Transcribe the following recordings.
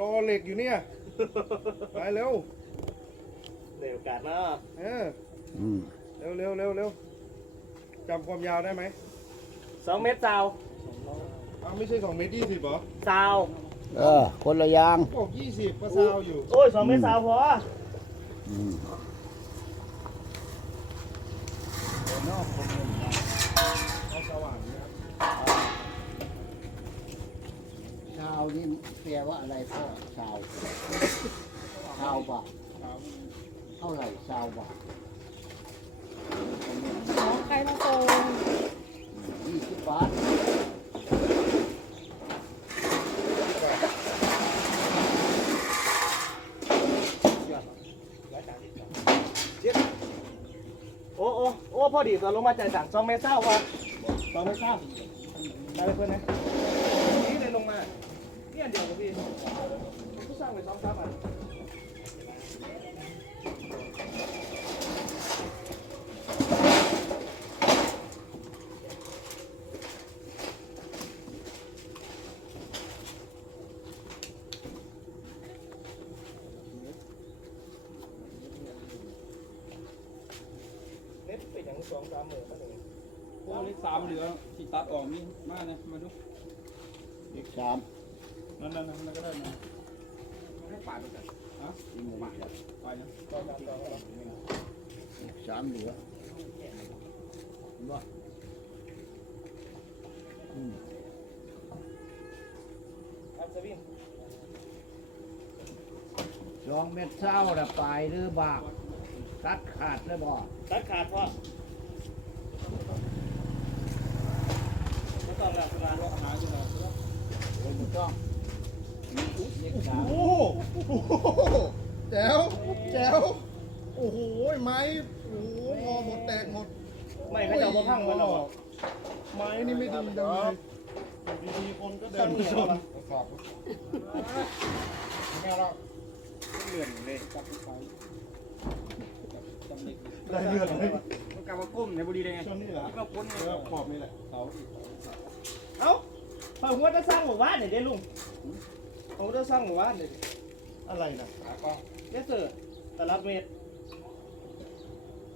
รอเหล็กอยู่เนี่ย ไปเร็วเดี๋ยวโอกาสเนาะเอออืมเร็วเร็วเร็วเร็วจำความยาวได้ไหมสองเมตรซาวอ้าวไม่ใช่สองเมตรยี่สิบเหรอซาวเออ คนละอย่างบอกยี่สิบก็ซาวอยู่โอ้ยสองเมตรซาวพออืมเอาสว่างนะครับ ชาวนี่แปลว่าอะไรพ่อชาวชาวบาทเท่าไหร่ชาวบาทของใครมาส่งยี่สิบบาทโอ้โอ้โอ้พอดีตัวลงมาจ่ายสั่งสองเมตรซาวพอสองเมตรซาวได้เลยเพื่อนนะนี่เลยลงมาเนี่ยเดียวกับพี่ผู้ สร้างไปสองสามอันเน็ตไปอย่างสองสามหมื่นก็หนึ่งพวกเลขสามเหลือที่ตัดออกนี่มานะ มาดูเลขสาม นั่นนั่นนั่นก็ได้นะให้ปาดไปกันฮะที่มือเลขไปนะสองสามสองแล้วสามเหลือว่อืมอัศวินสองเม็ดเศร้าละปลายหรือบากตัดขาดเลยบ่ตัดขาดพ่อไม่ต้องแล้วสบายก็หาอยู่แล้วไม่ต้อง โอ้โหแจ๋วแจ๋วโอ้โห ไม้ โอ้โหงอหมดแตกหมด ไม่ก็จะเอามาพังมันหรอกไม้นี่ไม่ดีจังเลยดีๆคนก็เดินมาชนแม่เราเลื่อนเลยจับไปได้เลือดเลยต้องการว่าก้มในบุรีเลยไงชนนี่แหละก็พ้นไงเออขอบนี่แหละเขาเอ้าเพิ่งว่าจะสร้างหมู่บ้านเนี่ยเด้ลุง ผมจะสร้างหมู่บ้านเนี่ยอะไรนะเด้เสือตลาดเมตร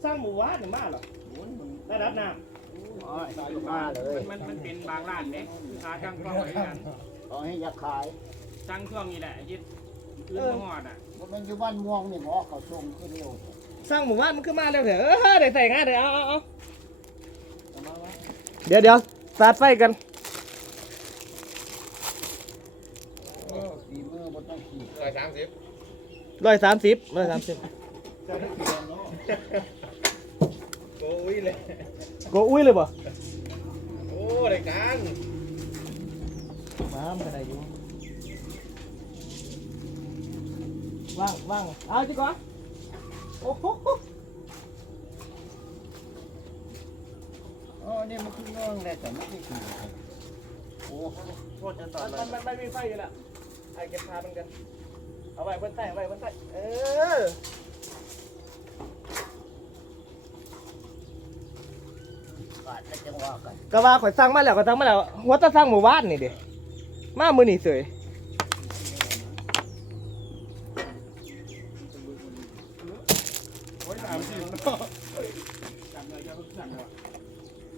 สร้างหมู่บ้านเนี่ยมากหรอได้รับน้อ๋อมาเลยมันมันเป็นบางร้านเนี่ยหาจังกล้องไว้กันขอให้อยากขายจังช่วงนี้แหละยึดขึ้นมาหอดอะมันเป็นอยู่บ้านม่วงนี่หมอเขาส่งขึ้นเร็วำสร้างหมู่บ้านมันขึ้นมาเร็วเถอะเออเดี๋ยวใส่งานเดี๋ยวเอาเอาเอาเดี๋ยวเดี๋ยวสาดไฟกัน เออฝีมือบ่ต้ องขี่ร้อยสามสิบร้อยสามสิบร้อยสามสิบจะได้กี่วันเนาะโกอุ้ยเลยโกอุ้ยเลยป่ะโอ้ได้การมามันอะไรอยู่ว่างว่างเอาจิก่อนโอ้โหอ๋อนี่มันคือง่วงเลยแต่ไม่ได้ขี่โอ้โทษจะตอนมันมันไม่มีไฟอยู่แล้วไอ้เก็บพามันกันเอา ไว้บนใต้เอาไว้บนใต้เออบาดแล้วจังว่ากันก็ว่าข่อยสั่งมาแล้วก็สั่งมาแล้วหัวตะสั่งหมู่บ้านนี่เด้มามือนี่เสยร้อยสามสิบเนาะจำเลยจะเพิ่งสั่งเลย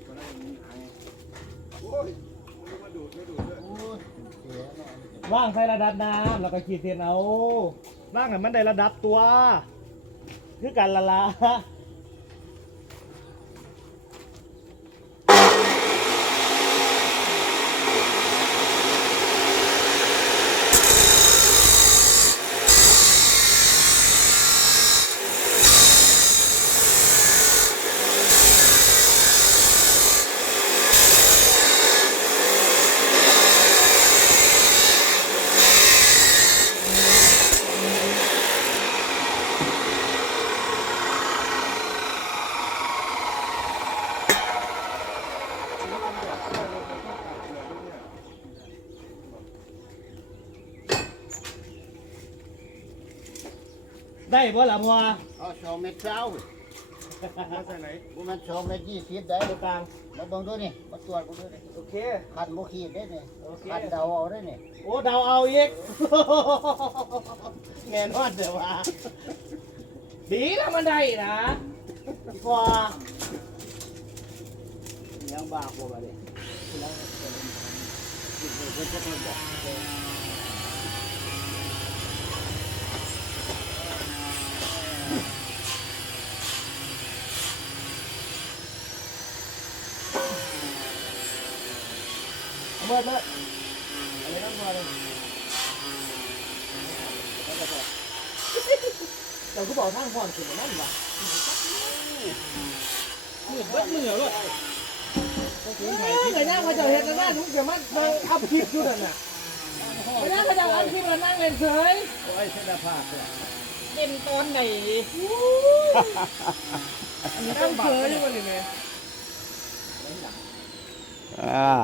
ก็ได้มีหายโอ้ย ว่างใส่ระดับน้ำแล้วก็ขีดเส้นเอาว่างให้มันได้ระดับตัว คือการละลา ได้บ่ล่ะพ่อเอาสองเม็ดเช้ามาใส่ไหนมันสองเมตรยี่สิบได้ตัวกลางมาเบิ่งดูนี่มาตรวจกูดูนี่โอเคคันบ่ขีดได้นี่โอเคคันเดาเอาได้นี่โอ้เดาเอาอีกแน่นอนเดี๋ยวว่าดีนะมันได้นะพอยังบากบ่ว่าดิแล้ว เมาบอกเมื่อเมื่อะไรนั่นพอเลยเราก็บอกทางพรขึ้นมานั่นวะมืดเบิดมือเลยเงยหน้ามาเจอเห็นแล้วหน้าทุกอย่างมันเลยอัพคลิปอยู่นั่นน่ะไปนั่งมาจากอัพคลิปแล้วนั่งเล่นเฉยโอ้ยเส้นภาเนี่ยเล่นตอนไหนนั่งเฉยอยู่วันนี้แม่อ่า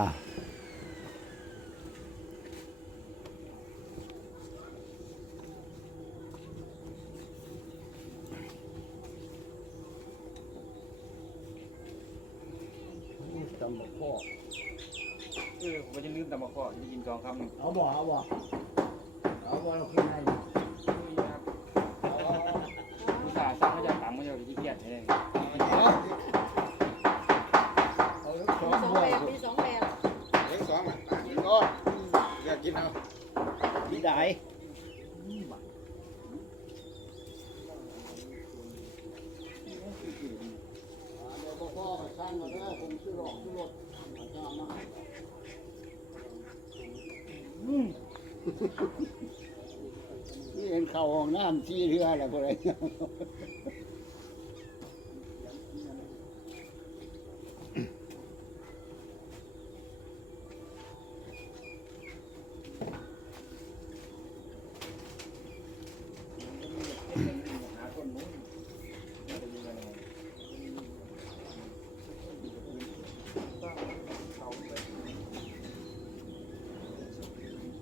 ตำบักพ่อเออผมจะลืมแต่มาขอจะกินจองคำหนึ่งเอาบ่เอาบ่เอาบ่เราขึ้นให้อุตส่าห์สร้างมาจากต่างมาจากที่เกียรติเองเอาลูกสองบ่มีสองแบบเลี้ยงสองอะกินก่อนอยากกินเอาที่ใดเดี๋ยวพ่อก็สร้างมาแล้วผมซื้อหลอกซื้อรถเอาจะเอามาให้ นี่เห็นเข่าห้องน้ำที่เรืออะไรบ่ได้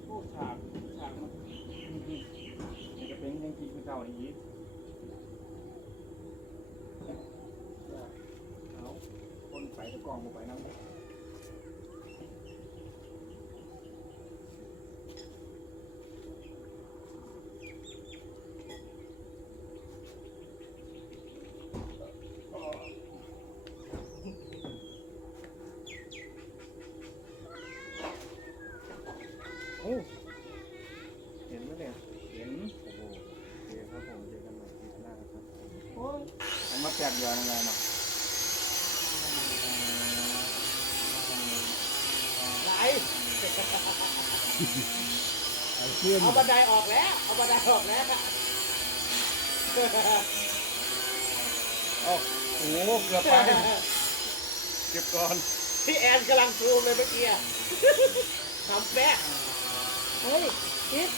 พวกฉากฉากมันมันจะ เอาอีกเอาคนใส่ตะกองลงไปน้ำ เห็นไหมเนี่ยเห็นโอ้โหโอเคครับผมเจอกันใหม่คลิปหน้าครับโอ้ยมันมาแปลกเดียวยังไงเนาะ ไหล ขึ้นเอาบันไดออกแล้ว เอาบันไดออกแล้วโอ้โหเกือบไปเก็บก่อนพี่แอนกำลังซูมเลยเมื่อกี้อะทำแป๊ะเฮ้ยคิด